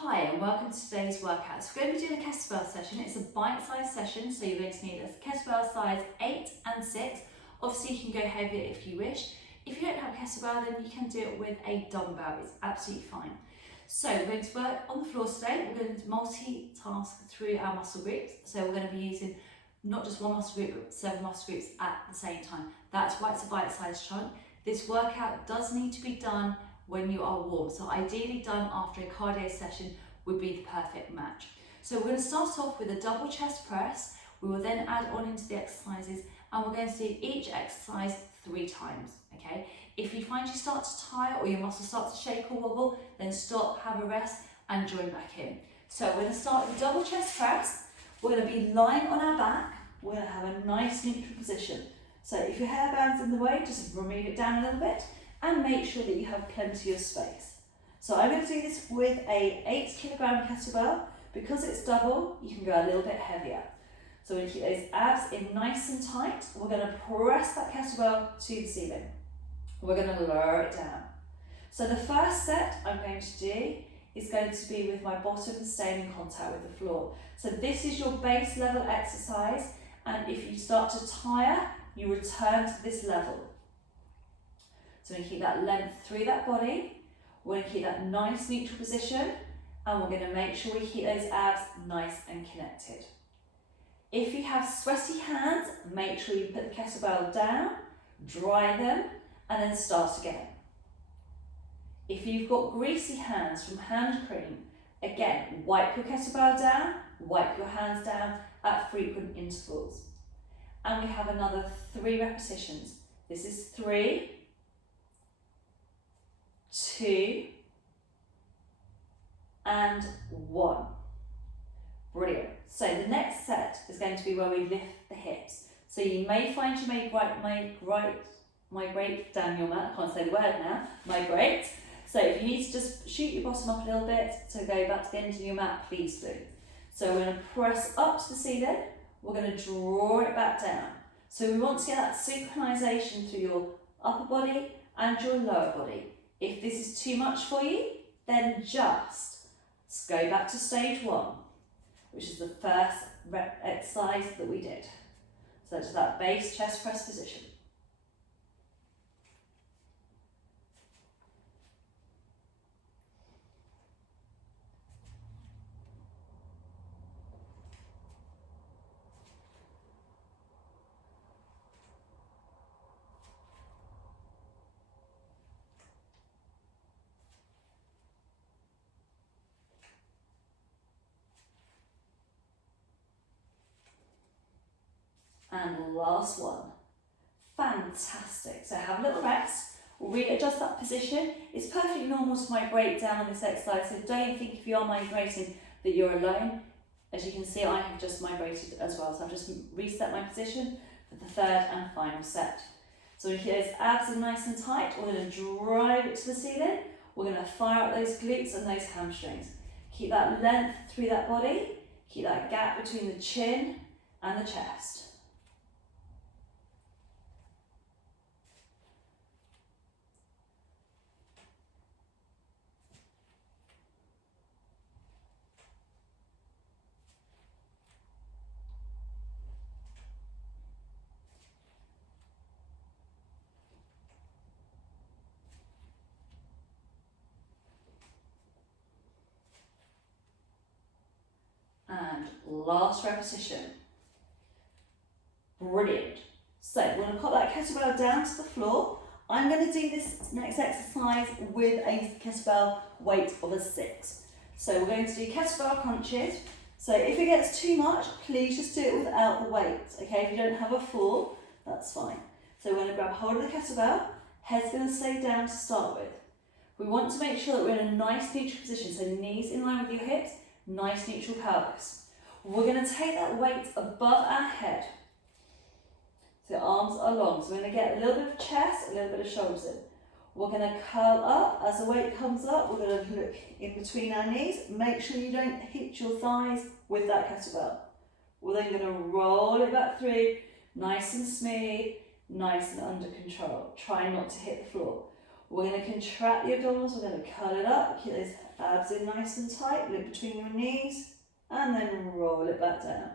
Hi and welcome to today's workout. So we're going to be doing a kettlebell session. It's a bite-sized session, so you're going to need a kettlebell size 8 and 6. Obviously you can go heavier if you wish. If you don't have a kettlebell, then you can do it with a dumbbell. It's absolutely fine. So we're going to work on the floor today. We're going to multitask through our muscle groups. So we're going to be using not just one muscle group, but several muscle groups at the same time. That's why it's a bite-sized chunk. This workout does need to be done when you are warm. So ideally done after a cardio session would be the perfect match. So we're going to start off with a double chest press. We will then add on into the exercises and we're going to do each exercise 3 times, okay? If you find you start to tire or your muscles start to shake or wobble, then stop, have a rest and join back in. So we're going to start with double chest press. We're going to be lying on our back. We're going to have a nice neutral position. So if your hairband's in the way, just remove it down a little bit and make sure that you have plenty of space. So I'm going to do this with a 8 kilogram kettlebell. Because it's double, you can go a little bit heavier. So we're going to keep those abs in nice and tight. We're going to press that kettlebell to the ceiling. We're going to lower it down. So the first set I'm going to do is going to be with my bottom staying in contact with the floor. So this is your base level exercise, and if you start to tire, you return to this level. So we're going to keep that length through that body. We're going to keep that nice neutral position, and we're going to make sure we keep those abs nice and connected. If you have sweaty hands, make sure you put the kettlebell down, dry them, and then start again. If you've got greasy hands from hand cream, again, wipe your kettlebell down, wipe your hands down at frequent intervals. And we have another 3 repetitions. This is 3, 2, and 1. Brilliant. So the next set is going to be where we lift the hips. So you may find you may migrate down your mat. I can't say the word now. Migrate. So if you need to just shoot your bottom up a little bit to go back to the end of your mat, please do. So we're going to press up to the ceiling. We're going to draw it back down. So we want to get that synchronization through your upper body and your lower body. If this is too much for you, then just go back to stage 1, which is the first exercise that we did. So that's that base chest press position. And last one. Fantastic. So have a little rest. We'll readjust that position. It's perfectly normal to migrate down on this exercise, so don't think if you are migrating that you're alone. As you can see, I have just migrated as well, so I've just reset my position for the 3rd and final set. So we keep those abs in nice and tight. We're going to drive it to the ceiling. We're going to fire up those glutes and those hamstrings. Keep that length through that body. Keep that gap between the chin and the chest. And last repetition. Brilliant. So we're going to put that kettlebell down to the floor. I'm going to do this next exercise with a kettlebell weight of a 6. So we're going to do kettlebell crunches. So if it gets too much, please just do it without the weight. Okay, if you don't have a 4, that's fine. So we're going to grab hold of the kettlebell. Head's going to stay down to start with. We want to make sure that we're in a nice neutral position. So knees in line with your hips. Nice neutral pelvis. We're going to take that weight above our head. So the arms are long. So we're going to get a little bit of chest, a little bit of shoulders in. We're going to curl up. As the weight comes up, we're going to look in between our knees. Make sure you don't hit your thighs with that kettlebell. We're then going to roll it back through, nice and smooth, nice and under control. Try not to hit the floor. We're going to contract the abdominals, we're going to curl it up, keep those Abs in nice and tight, look between your knees, and then roll it back down.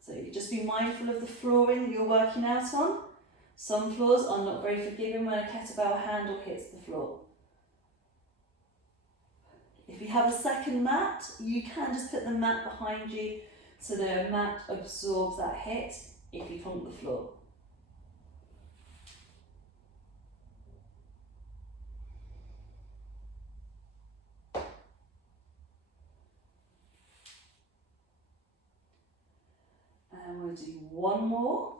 So you just be mindful of the flooring that you're working out on. Some floors are not very forgiving when a kettlebell handle hits the floor. If you have a second mat, you can just put the mat behind you so the mat absorbs that hit if you plonk the floor. And we'll do one more.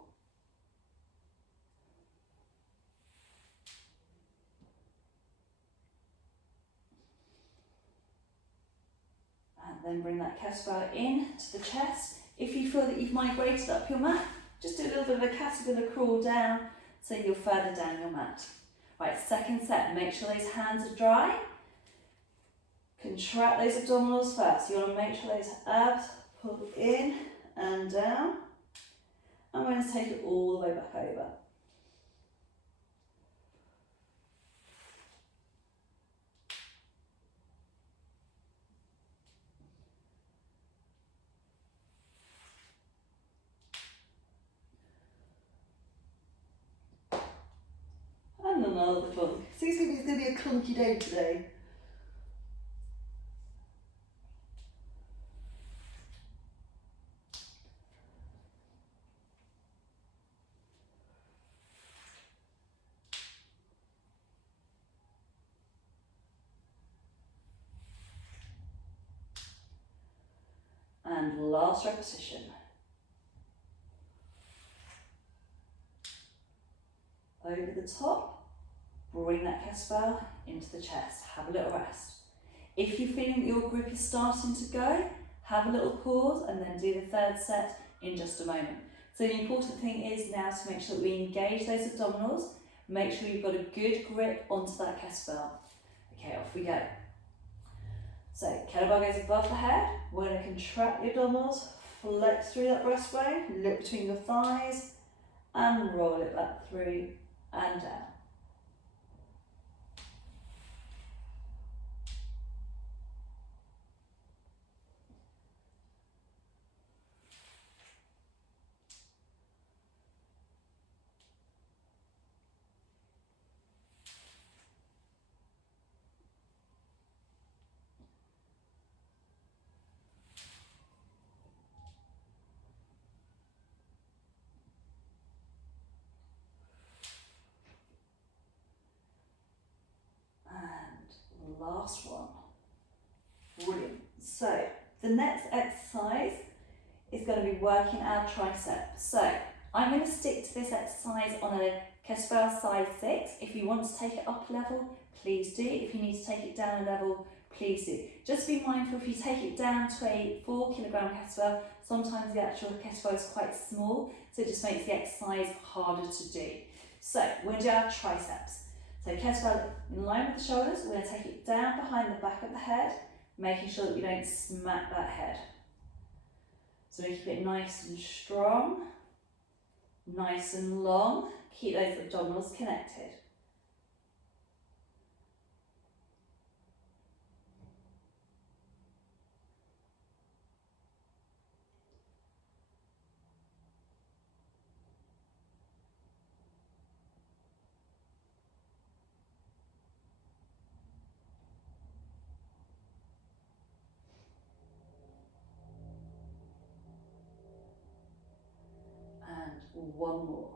And then bring that kettlebell in to the chest. If you feel that you've migrated up your mat, just do a little bit of a caterpillar crawl down so you're further down your mat. Right, second set, make sure those hands are dry. Contract those abdominals first. You want to make sure those abs pull in and down. I'm going to take it all the way back over. And another clunk. Seems like it's going to be a clunky day today. And last repetition. Over the top, bring that kettlebell into the chest. Have a little rest. If you're feeling that your grip is starting to go, have a little pause and then do the third set in just a moment. So the important thing is now to make sure that we engage those abdominals, make sure you've got a good grip onto that kettlebell. Okay, off we go. So kettlebell goes above the head, we're going to contract the abdominals, flex through that breastbone, look between your thighs and roll it back through and down. Last one. Brilliant. So the next exercise is going to be working our tricep. So I'm going to stick to this exercise on a kettlebell size 6. If you want to take it up a level, please do. If you need to take it down a level, please do. Just be mindful if you take it down to a 4 kilogram kettlebell, sometimes the actual kettlebell is quite small, so it just makes the exercise harder to do. So we're going to do our triceps. So kettlebell in line with the shoulders, we're going to take it down behind the back of the head, making sure that we don't smack that head. So we keep it nice and strong, nice and long, keep those abdominals connected. One more.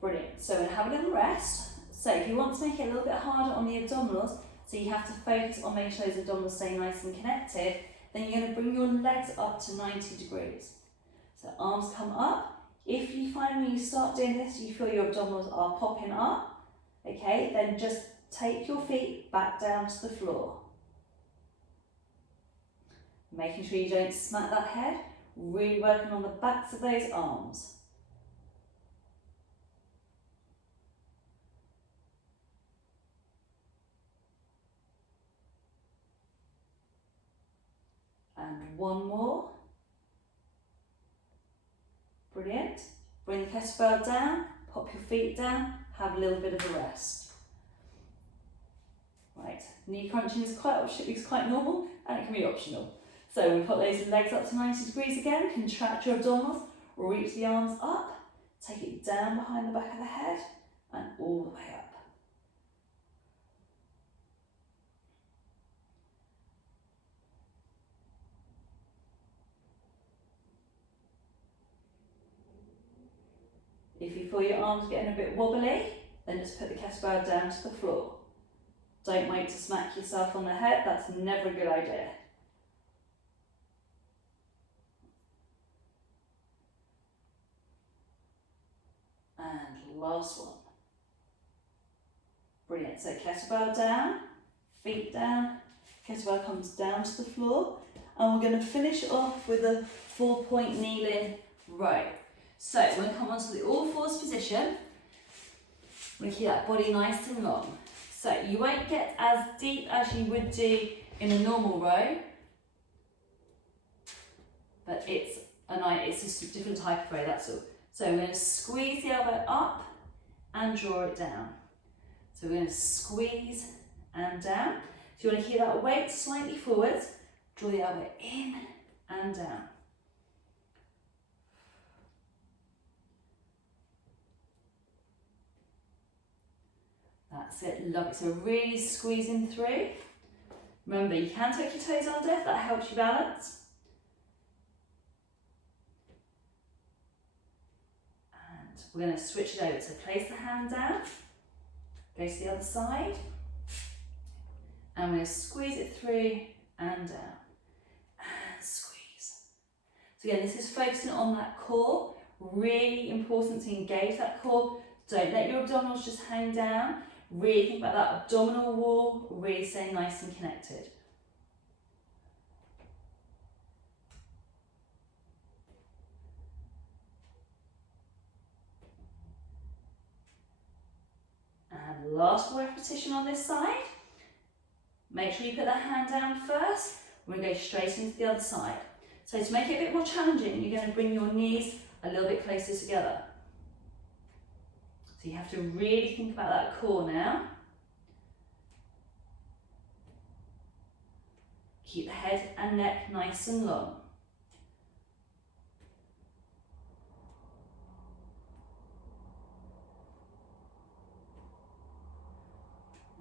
Brilliant. So we'll have a little rest. So if you want to make it a little bit harder on the abdominals, so you have to focus on making sure those abdominals stay nice and connected, then you're going to bring your legs up to 90 degrees. So arms come up. If you find when you start doing this, you feel your abdominals are popping up, okay, then just take your feet back down to the floor. Making sure you don't smack that head. Really working on the backs of those arms. And one more. Brilliant. Bring the kettlebell down, pop your feet down, have a little bit of a rest. Right, knee crunching is quite normal and it can be optional. So we put those legs up to 90 degrees again, contract your abdominals, reach the arms up, take it down behind the back of the head and all the way up. If you feel your arms getting a bit wobbly, then just put the kettlebell down to the floor. Don't wait to smack yourself on the head, that's never a good idea. And last one. Brilliant, so kettlebell down, feet down, kettlebell comes down to the floor, and we're going to finish off with a 4-point kneel-in row. So we're going to come onto the all fours position. We're going to keep that body nice and long. So you won't get as deep as you would do in a normal row, but it's just a different type of row, that's all. So we're going to squeeze the elbow up and draw it down. So we're going to squeeze and down. So you want to keep that weight slightly forwards, draw the elbow in and down. That's it, lovely. So really squeezing through. Remember, you can take your toes under if that helps you balance. And we're going to switch it over. So place the hand down, go to the other side, and we're going to squeeze it through and down, and squeeze. So again, this is focusing on that core. Really important to engage that core. Don't let your abdominals just hang down. Really think about that abdominal wall, really stay nice and connected. And last repetition on this side. Make sure you put that hand down first. We're going to go straight into the other side. So to make it a bit more challenging, you're going to bring your knees a little bit closer together. So you have to really think about that core now. Keep the head and neck nice and long.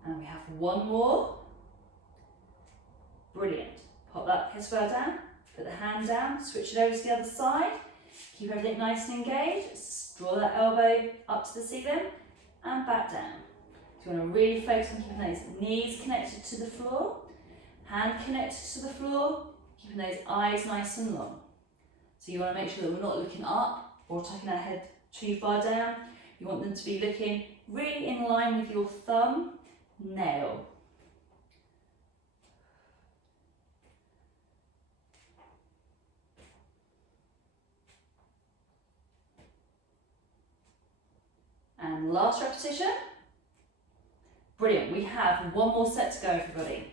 And we have one more. Brilliant. Pop that kettlebell down, put the hand down, switch it over to the other side. Keep everything nice and engaged. Draw that elbow up to the ceiling and back down. So you want to really focus on keeping those knees connected to the floor, hand connected to the floor, keeping those eyes nice and long. So you want to make sure that we're not looking up or tucking our head too far down. You want them to be looking really in line with your thumb nail. And last repetition. Brilliant, we have one more set to go, everybody.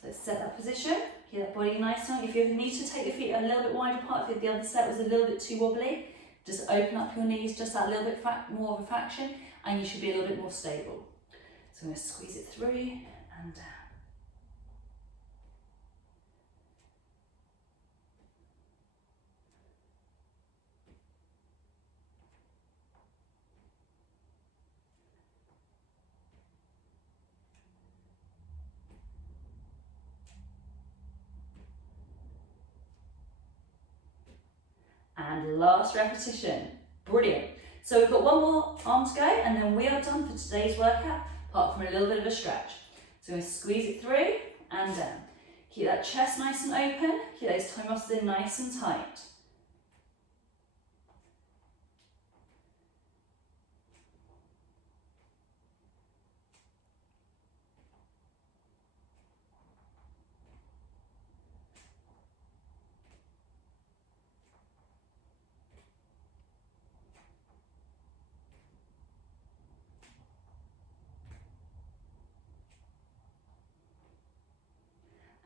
So set that position, keep that body nice and long. If you need to take your feet a little bit wider apart, if the other set was a little bit too wobbly, just open up your knees just that little bit more of a fraction and you should be a little bit more stable. So I'm going to squeeze it through and down. And last repetition. Brilliant. So we've got one more arm to go and then we are done for today's workout, apart from a little bit of a stretch. So we're going to squeeze it through and down. Keep that chest nice and open, keep those toe muscles in nice and tight.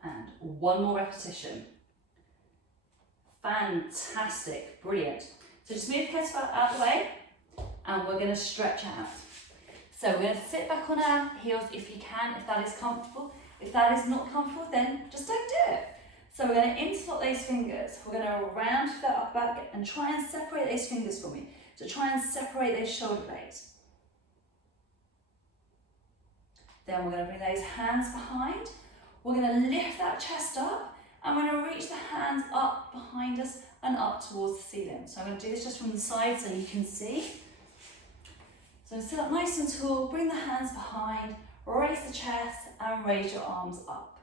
And one more repetition. Fantastic, brilliant. So just move the kettlebell out of the way and we're going to stretch out. So we're going to sit back on our heels if you can, if that is comfortable. If that is not comfortable, then just don't do it. So we're going to interlock those fingers. We're going to round that up back and try and separate those fingers for me. So try and separate those shoulder blades. Then we're going to bring those hands behind. We're going to lift that chest up and we're going to reach the hands up behind us and up towards the ceiling. So I'm going to do this just from the side so you can see. So sit up nice and tall, bring the hands behind, raise the chest and raise your arms up.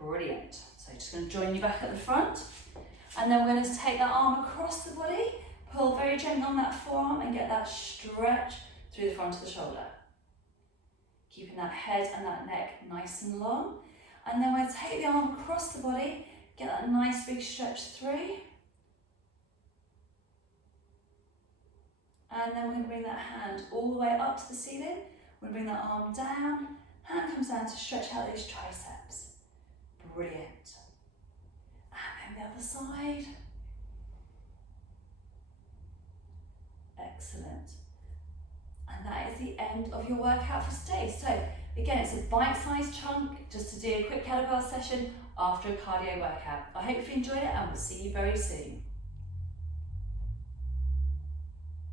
Brilliant. So just going to join you back at the front. And then we're going to take that arm across the body, pull very gently on that forearm and get that stretch through the front of the shoulder. Keeping that head and that neck nice and long. And then we're going to take the arm across the body, get that nice big stretch through. And then we're going to bring that hand all the way up to the ceiling. We're going to bring that arm down, hand comes down to stretch out those triceps. Brilliant. And then the other side. Excellent. And that is the end of your workout for today. So again, it's a bite-sized chunk just to do a quick kettlebell session after a cardio workout. I hope you enjoyed it and we'll see you very soon.